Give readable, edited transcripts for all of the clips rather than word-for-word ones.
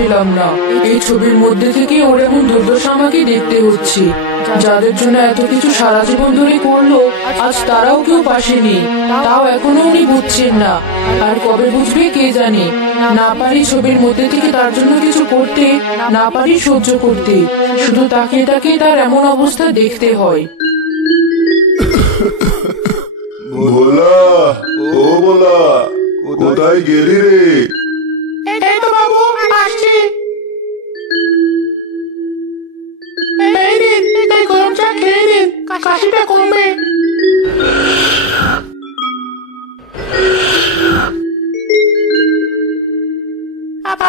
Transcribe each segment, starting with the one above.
পেলাম না। এই ছবির মধ্যে থেকে ওর এমন দুর্দশা আমাকে দেখতে হচ্ছে। যাদের জন্য এত কিছু সারা জীবন ধরে করলো, আজ তারাও কেউ পাশে নেই। তাও এখনো উনি বুঝছেন না। আর কবে বুঝবে কে জানে। না পারি ছবির মধ্যে থেকে তার জন্য কিছু করতে, না পারি সহ্য করতে। শুধু তাকিয়ে তাকিয়ে তার এমন অবস্থা দেখতে হয়। ভোলা, ও ভোলা, কোথায় গেলি রে? এই তো বাবু, আসছি। এই নিন, এই গরম চা খেয়ে নিন, কাশিটা কমবে।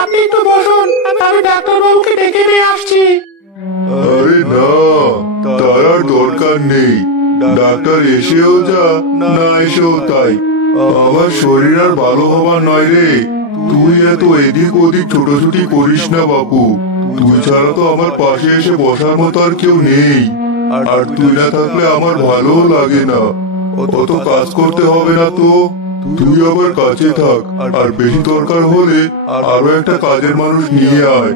আপনি একটু বসুন, আমি ডাক্তার বাবুকে ডেকে নিয়ে আসছি। আরে না, তার আর দরকার নেই। ডাক্তার এসেও যা, না এসেও তাই। আমার শরীর আর ভালো হবার নয় রে। তুই এত এদিক ওদিক ছোটাছুটি করিস না বাপু। তুই ছাড়া তো আমার পাশে এসে বসার মতো আর কেউ নেই। আর তুই না থাকলে আমার ভালোও লাগে না। অত কাজ করতে হবে না তো। তুই আবার কাছে থাক, আর বেশি দরকার হলে আরো একটা কাজের মানুষ নিয়ে আয়।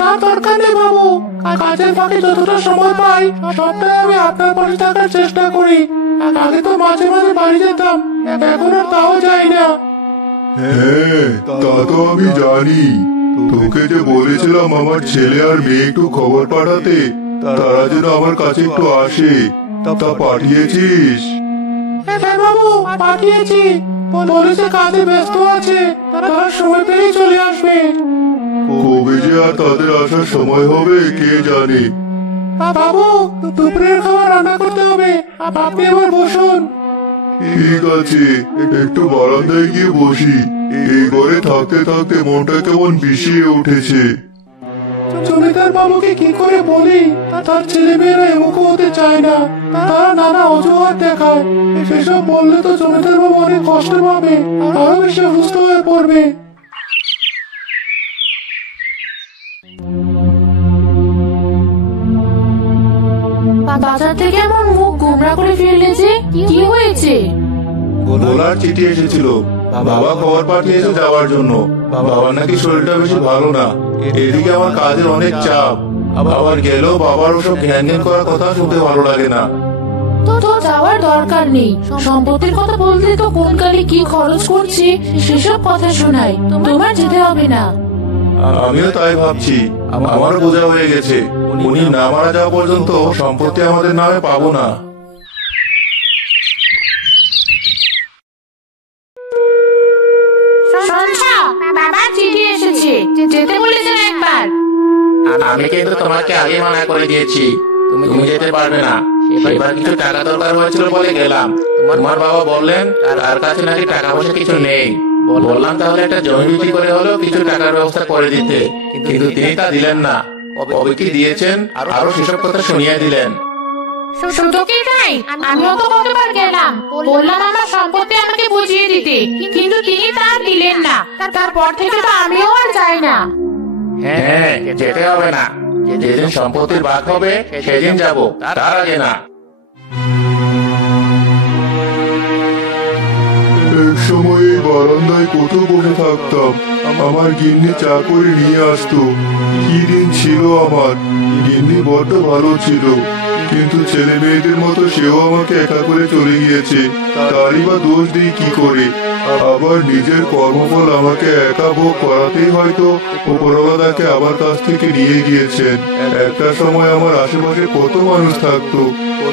তার দরকার নেই বাবু, কাজের ফাঁকে যতটা সময় পাই সবটাই আমি আপনার পাশে থাকার চেষ্টা করি। আগে তো মাঝে মাঝে বাড়ি যেতাম, এখন আর তাও যাই না। হ্যাঁ, তা তো আমি জানি। তোকে যে বলেছিলাম আমার ছেলে আর মেয়ে একটু খবর পাঠাতে, তারা যেন আমার কাছে একটু আসে, তা পাঠিয়েছিস? হ্যাঁ বাবু, পাঠিয়েছি। বলেছে কাজে ব্যস্ত আছে, তারা সময় পেলেই চলে আসবে। কবে যে আর তাদের আসার সময় হবে কে জানে। বাবু, দুপুরের খাবার রান্না করতে হবে, আপনি আবার বসুন। ঠিক আছে, একটু বারান্দায় গিয়ে বসি। এই ঘরে থাকতে থাকতে মনটা কেমন বিষিয়ে উঠেছে। জমিদার বাবুকে কি করে বলি তার ছেলে মেয়েরা এমুখো হতে চায় না, তারা নানা অজুহাত দেখায়। সেসব বললে তো জমিদার বাবু অনেক কষ্ট পাবে, আরো বেশি অসুস্থ হয়ে পড়বে। বাজার থেকে এমন মুখ গোমরা করে ফিরলে যে, কি হয়েছে? ভোলার চিঠি এসেছিল, বাবা খবর পাঠিয়েছে যাওয়ার জন্য। বাবার নাকি শরীরটা বেশি ভালো না। এদিকে আমার কাজের অনেক চাপ। আবার গেলেও বাবার ওসব ঘ্যান ঘ্যান করার কথা শুনতে ভালো লাগে না। তো যাওয়ার দরকার নেই। সম্পত্তির কথা বলতে তো কোন কালে কি খরচ করছে সেসব কথা শোনায়। তোমার যেতে হবে না। আমিও তাই ভাবছি। আমারও বোঝা হয়ে গেছে, উনি না মারা যাওয়া পর্যন্ত সম্পত্তি আমাদের নামে পাবো না। বাবা চিঠি এসেছে, যেতে বলেছেন একবার। আমি কিন্তু তোমাকে আগে মানা করে দিয়েছি, তুমি যেতে পারবে না। এবার কিছু টাকা দরকার হয়েছিল বলে গেলাম। তোমার বাবা বললেন তার কাছে নাকি টাকা পয়সা কিছু নেই। বললাম তাহলে একটা জমি বিক্রি করে হলেও কিছু টাকার ব্যবস্থা করে দিতে, কিন্তু তিনি তা দিলেন না। কবে কি দিয়েছেন আরো সেসব কথা শুনিয়ে দিলেন। শুধু কি তাই, আমিও তো কতবার গেলাম, বললাম আমার সম্পত্তি আমাকে বুঝিয়ে দিতে, কিন্তু তিনি তা দিলেন না। তারপর থেকে তো আমিও আর যাই না। হ্যাঁ, যেতে হবে না। যেদিন সম্পত্তির ভাগ হবে সেদিন যাবো, তার আগে না। এক সময় এই বারান্দায় কত বসে থাকতাম। আমার গিন্নি চা করে নিয়ে আসতো। কি দিন ছিল আমার। গিন্নি বড্ড ভালো ছিল, কিন্তু ছেলে মেয়েদের মতো সেও আমাকে একা করে চলে গিয়েছে। তারই বা দোষ দিই কি করে? আবার নিজের কর্মফল আমাকে একা ভোগ করাতেই হয়তো উপরওয়ালা তাকে আমার কাছ থেকে নিয়ে গিয়েছেন। একটা সময় আমার আশেপাশে কত মানুষ থাকতো,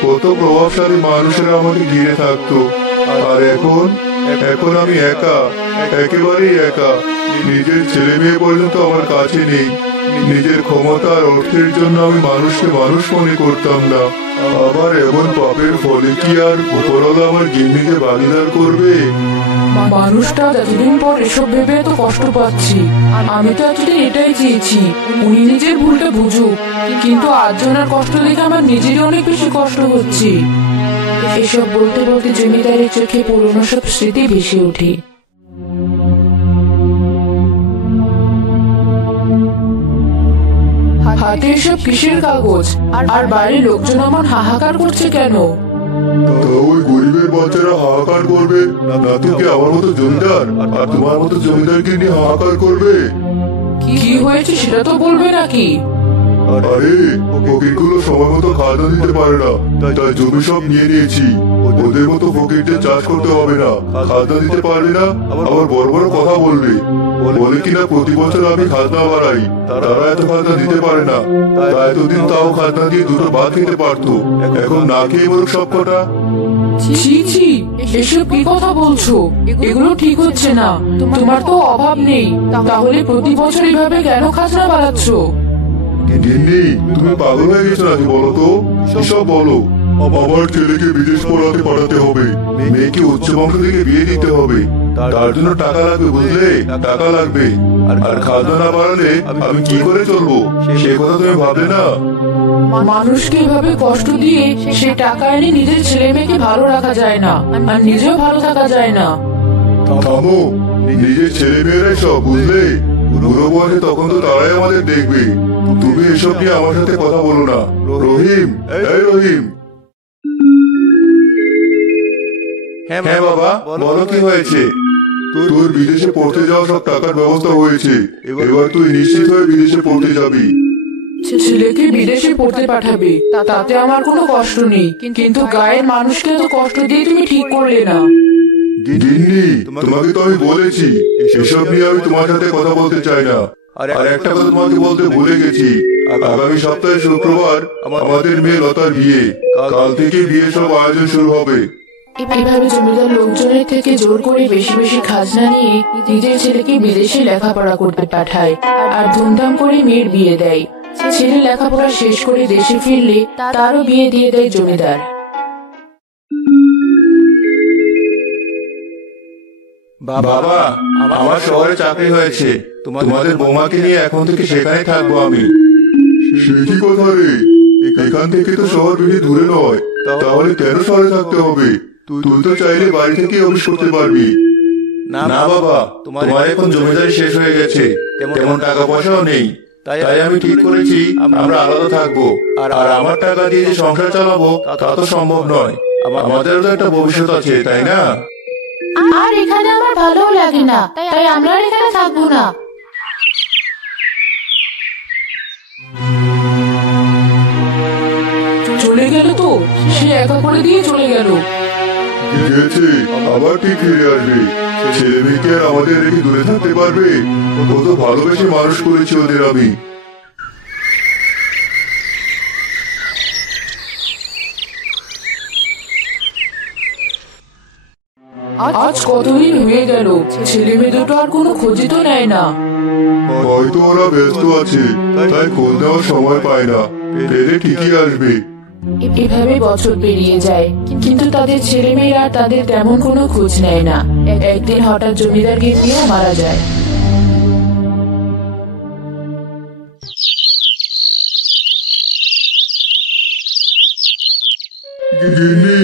কত প্রভাবশালী মানুষেরা আমাকে ঘিরে থাকতো। আর এখন আমি একা, একেবারেই একা। নিজের ছেলে মেয়ে পর্যন্ত আমার কাছে নেই। নিজের ক্ষমতা আর অর্থের জন্য আমি মানুষকে মানুষ মনে করতাম না। আবার এমন পাপের ফলে কি আর উপরওয়ালা আমার গিন্নিকে ভাগিদার করবে? মানুষটা এতদিন পর এসব ভেবে এত কষ্ট পাচ্ছি। আমি তো এতদিন এটাই চেয়েছি উনি নিজের ভুলটা বুঝুক, কিন্তু আজ জনের কষ্ট দেখে আমার নিজেরই অনেক বেশি কষ্ট হচ্ছে। এসব বলতে বলতে জমিদারের চোখে পুরনো সব স্মৃতি ভেসে ওঠে। হাতে এসব কিসের কাগজ, আর বাইরে লোকজন এমন হাহাকার করছে কেন? ওই গরিবের বাচ্চারা হাহাকার করবে না, তো কি আমার মতো জমিদার আর তোমার মতো জমিদারকে নিয়ে হাহাকার করবে? কি হয়েছে সেটা তো বলবে নাকি? আরে ফকিরগুলো সময় মতো খাজনা দিতে পারে না, তাই জমি সব নিয়ে নিয়েছি। ওদের মতো ফকিরদের চাষ করতে হবে না, খাজনা দিতে পারবে না, আবার বড় বড় কথা বলবে। বলে কিনা প্রতি বছর আমি খাজনা বাড়াই, তারা এত খাজনা দিতে পারে না। তাই এতদিন তাও খাজনা দিয়ে দুটো ভাত খেতে পারতো, এখন না খেয়ে বলুক সব কটা। ছি ছি, এসব কি কথা বলছো? এগুলো ঠিক হচ্ছে না। তোমার তো অভাব নেই, তাহলে প্রতি বছর এভাবে কেন খাজনা বাড়াচ্ছ? গিন্নি, তুমি পাগল হয়ে গেছো নাকি বলো তো? সব বলো। আমার ছেলেকে বিদেশ পড়াতে পাঠাতে হবে, মেয়েকে উচ্চ বংশ থেকে বিয়ে দিতে হবে, তার জন্য টাকা লাগবে, বুঝলে? টাকা লাগবে। আর খাজনা না বাড়ালে আমি কি করে চলবো, সে কথা তুমি ভাবলে না? মানুষকে এভাবে কষ্ট দিয়ে সে টাকা এনে নিজের ছেলে মেয়েকে ভালো রাখা যায় না, আর নিজেও ভালো থাকা যায় না। থামো, নিজের ছেলে মেয়েরাই সব, বুঝলে? বুড়ো বয়সে তখন তো তারাই আমাদের দেখবে। তুমি এসব নিয়ে আমার সাথে কথা বলো না। রহিম, এই রহিম। হ্যাঁ বাবা, বলো কি হয়েছে? তোর বিদেশে পড়তে যাওয়া সব টাকার ব্যবস্থা হয়েছে, এবার তুই নিশ্চিত হয়ে বিদেশে পড়তে যাবি। ছেলেকে বিদেশে পড়তে পাঠাবে, তাতে আমার কোনো কষ্ট নেই, কিন্তু গায়ের মানুষকে তো কষ্ট দিয়ে তুমি ঠিক করলে না। গিন্নি, তোমাকে তো আমি বলেছি এসব নিয়ে আমি তোমার সাথে কথা বলতে চাই না। আর একটা কথা তোমাকে বলতে ভুলে গেছি, আগামী সপ্তাহে শুক্রবার আমাদের মেয়ে লতার বিয়ে। কাল থেকে বিয়ে সব আয়োজন শুরু হবে। এভাবে জমিদার লোকজনের থেকে জোর করে বেশি বেশি খাজনা নিয়ে নিজের ছেলেকে বিদেশে লেখাপড়া করতে পাঠায়, আর ধুমধাম করে মেয়ের বিয়ে দেয়। ছেলে লেখাপড়া শেষ করে দেশে ফিরলে তারও বিয়ে দিয়ে দেয় জমিদার। বাবা, আমার শহরে চাকরি হয়েছে, তোমাদের বৌমাকে নিয়ে এখন থেকে সেখানে থাকবো আমি। সে কি কথা রে? এখান থেকে তো শহর বেশি দূরে নয়, তাহলে কেন শহরে থাকতে হবে? তুই তো চাইলে বাড়ি থেকে অফিস করতে পারবি। না বাবা, তোমার এখন জমিদারি শেষ হয়ে গেছে, তেমন টাকা পয়সাও নেই, তাই আমি ঠিক করেছি আমরা আলাদা থাকবো। আর আমার টাকা দিয়ে যে সংসার চালাবো তা তো সম্ভব নয়। আমাদেরও তো একটা ভবিষ্যৎ আছে, তাই না? আর এখানে আমার ভালো লাগে না, তাই আমরা এখানে থাকবো না। চলে গেল তো, সে একা করে দিয়ে চলে গেল। গেছে, আবার ঠিক ফিরে আসবে। ছেলে মেয়েকে আর আমাদের রেখে দূরে থাকতে পারবে? কত ভালোবেসে মানুষ করেছি ওদের আমি। আজ কতদিন হয়ে গেল, ছেলে মেয়ে দুটো আর কোনো খোঁজই তো নেয় না। হয়তো ওরা ব্যস্ত আছে, তাই খোঁজ নেওয়ার সময় পায় না, পেলে ঠিকই আসবে। এভাবে বছর পেরিয়ে যায়, কিন্তু তাদের ছেলে মেয়েরা তাদের তেমন কোনো খোঁজ নেয় না। একদিন হঠাৎ জমিদার গিন্নিও মারা যায়। গিন্নি,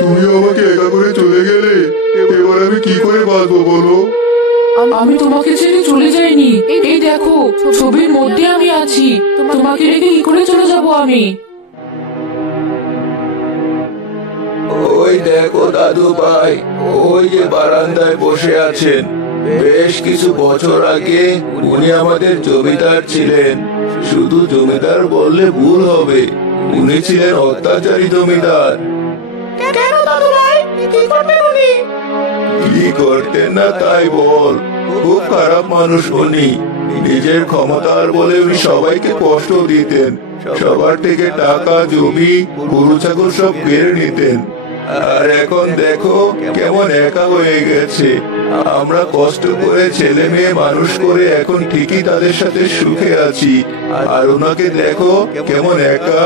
তুমি আমাকে একা করে চলে গেলে, এবার আমি কি করে বাঁচবো বলো? আমি তোমাকে ছেড়ে চলে যাইনি, এই দেখো ছবির মধ্যে আমি আছি। তোমাকে রেখে কি করে চলে যাব আমি? ওই দেখো দাদু ভাই, ওই যে বারান্দায় বসে আছেন। বেশ কিছু বছর আগে উনি আমাদের জমিদার ছিলেন। শুধু জমিদার বললে ভুল হবে, উনি ছিলেন অত্যাচারী জমিদার। কেন দাদু ভাই, কি করবেন উনি? কি করতেন না তাই বল, খুব খারাপ মানুষ উনি। নিজের ক্ষমতার বলে উনি সবাইকে কষ্ট দিতেন, সবার থেকে টাকা, জমি, গরু ছাগল সব কেড়ে নিতেন। আর এখন দেখো কেমন একা হয়ে গেছে। আমরা কষ্ট করে ছেলে মেয়ে মানুষ করে এখন ঠিকই তাদের সাথে সুখে আছি, আর ওনাকে দেখো কেমন একা।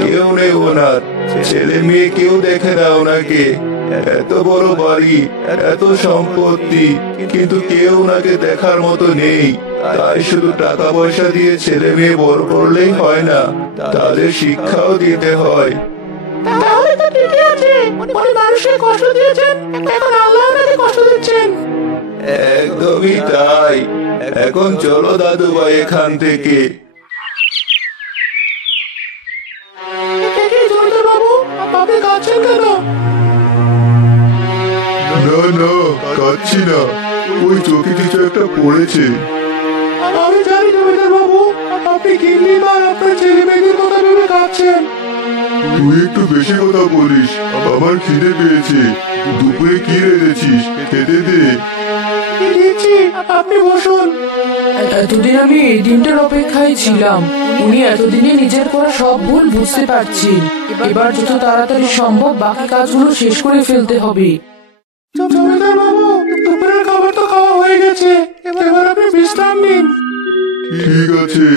কেউ নেই ওনার, ছেলে মেয়ে কেউ দেখে না ওনাকে। এত বড় বাড়ি, এত সম্পত্তি, কিন্তু কেউ ওনাকে দেখার মতো নেই। তাই শুধু টাকা পয়সা দিয়ে ছেলে মেয়ে বড় করলেই হয় না, তাদের শিক্ষাও দিতে হয়। তাহলে তো ঠিকই আছে, উনি মানুষকে কষ্ট দিয়েছেন, এখন আল্লাহ ওনাকে কষ্ট দিচ্ছেন। একদমই তাই। এখন চলো দাদু ভাই এখান থেকে। জমিদার বাবু, আপনি কাঁদছেন কেন? না, কাঁদছি না, ওই চোখে কিছু একটা পড়েছে। আমি জানি আপনি গিন্নি আর আপনার ছেলে মেয়েদের কথা ভেবে খাচ্ছেন। তুই একটু বেশি কথা বলিস। আমার খিদে পেয়েছে। দুপুরে কি রেঁধেছিস? খেতে দে। দিচ্ছি, আপনি বসুন। এতদিন আমি এই দিনটার অপেক্ষায় ছিলাম। উনি এতদিনে নিজের করা সব ভুল বুঝতে পারছেন। এবার যত তাড়াতাড়ি সম্ভব বাকি কাজগুলো শেষ করে ফেলতে হবে। জমিদার বাবু, দুপুরের খাবার তো খাওয়া হয়ে গেছে, এবার আপনি বিশ্রাম নিন। ঠিক আছে।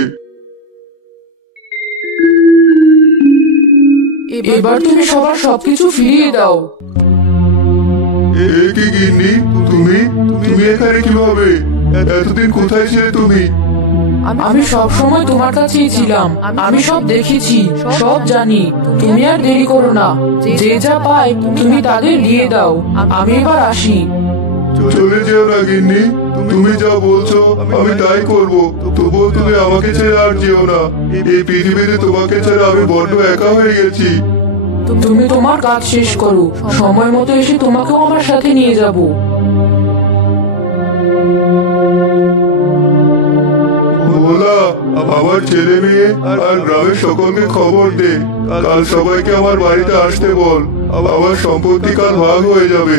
এবার তুমি সবার সবকিছু ফিরিয়ে দাও। এ কি গিন্নি, তুমি তুমি এখানে কিভাবে? এতদিন কোথায় ছিলে তুমি? আমি সব সময় তোমার কাছেই ছিলাম। আমি সব দেখেছি, সব জানি। তুমি আর দেরি করো না। যে যা পায় তুমি তাদের দিয়ে দাও। আমি এবার আসি। চলে যেও না গিন্নি। তুমি যা বলছো আমি তাই করব। তবুও তুমি আমাকে ছেড়ে আর যেও না। এই পৃথিবীতে তোমাকে ছেড়ে আমি বড্ড একা হয়ে গেছি। তুমি তোমার কাজ শেষ করো। সময় মতো এসে তোমাকেও আমার সাথে নিয়ে যাব। ভোলা, আমার ছেলে মেয়ে আর গ্রামের সকলকে খবর দে। কাল সবাইকে আমার বাড়িতে আসতে বল। আমার সম্পত্তি কাল ভাগ হয়ে যাবে।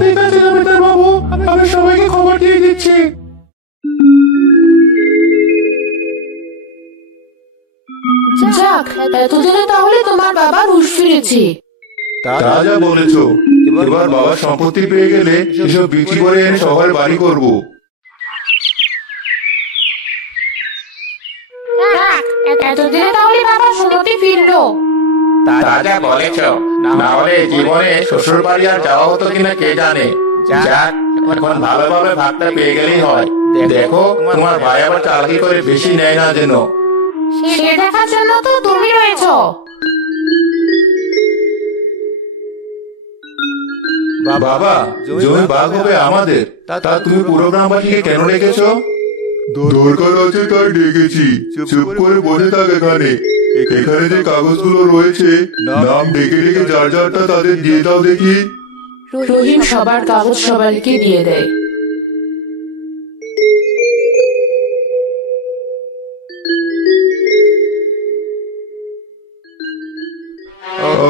ঠিক আছে জমিদার বাবু, আমি সবাইকে খবর দিয়ে দিচ্ছি। যাক, এতদিনে তাহলে তোমার বাবা হুঁশ ফিরেছে। তা যা বলেছো। এবার বাবার সম্পত্তি পেয়ে গেলে সেসব বিক্রি করে এনে সবার বাড়ি করব। এতদিনে তাহলে বাবা সম্পত্তি ফিরলো। তা যা বলেছ। না হলে জীবনে শ্বশুর বাড়ি আর যাওয়া হতো কিনা কে জানে। যাক, এখন ভালোভাবে ভাগটা পেয়ে গেলেই হয়। দেখো তোমার ভাই আবার চালাকি করে বেশি নেয় না যেন। সে দেখার জন্য তো তুমি রয়েছো। বাবা, জমি ভাগ হবে আমাদের। তা তুমি পুরো গ্রামবাসীকে কেন রেখেছো? দরকার আছে তাই ডেকেছি। চুপ করে বসে থাক এখানে। এখানে যে কাগজগুলো রয়েছে, নাম ডেকে ডেকে যার যারটা তাদের দিয়ে দাও দেখি। রহিম সবার কাগজ সবাইকে দিয়ে দেয়।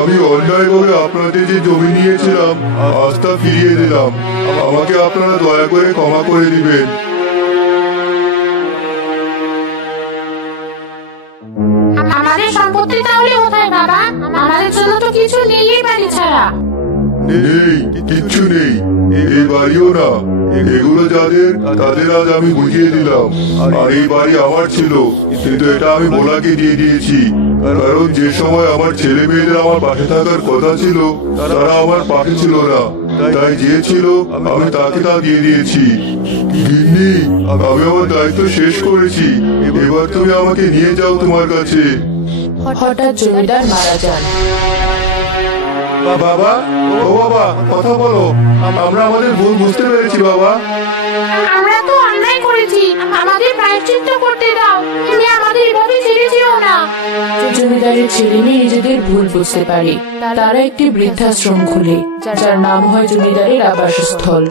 আমি অন্যায়ভাবে আপনাদের যে জমি নিয়েছিলাম আজ তা ফিরিয়ে দিলাম। আমাকে আপনারা দয়া করে ক্ষমা করে দিবেন। আমাদের সম্পত্তি তাহলে কোথায় বাবা? আমাদের জন্য তো কিছু নেই বাড়ি ছাড়া। নেই, কিচ্ছু নেই। এই বাড়িও না। এগুলো যাদের তাদের আজ আমি বুঝিয়ে দিলাম। আর এই বাড়ি আমার ছিল, কিন্তু এটা আমি ভোলাকে দিয়ে দিয়েছি। কারণ যে সময় আমার ছেলে মেয়েদের আমার পাশে থাকার কথা ছিল তারা আমার পাশে ছিল না। তাই যে ছিল আমি তাকে তা দিয়ে দিয়েছি। গিন্নি, আমি আমার দায়িত্ব শেষ করেছি। এবার তুমি আমাকে নিয়ে যাও তোমার কাছে। হঠাৎ জমিদার মারা যান। বাবা, ও বাবা, কথা বলো। আমরা আমাদের ভুল বুঝতে পেরেছি বাবা। আমরা তো অন্যায় করেছি, আমাদের প্রায়শ্চিত্ত করতে দাও। তুমি আমাদের এভাবে ছেড়ে যেও না। জমিদারের ছেলে মেয়ে নিজেদের ভুল বুঝতে পারে। তারা একটি বৃদ্ধাশ্রম খুলে, যার নাম হয় জমিদারের আবাসস্থল।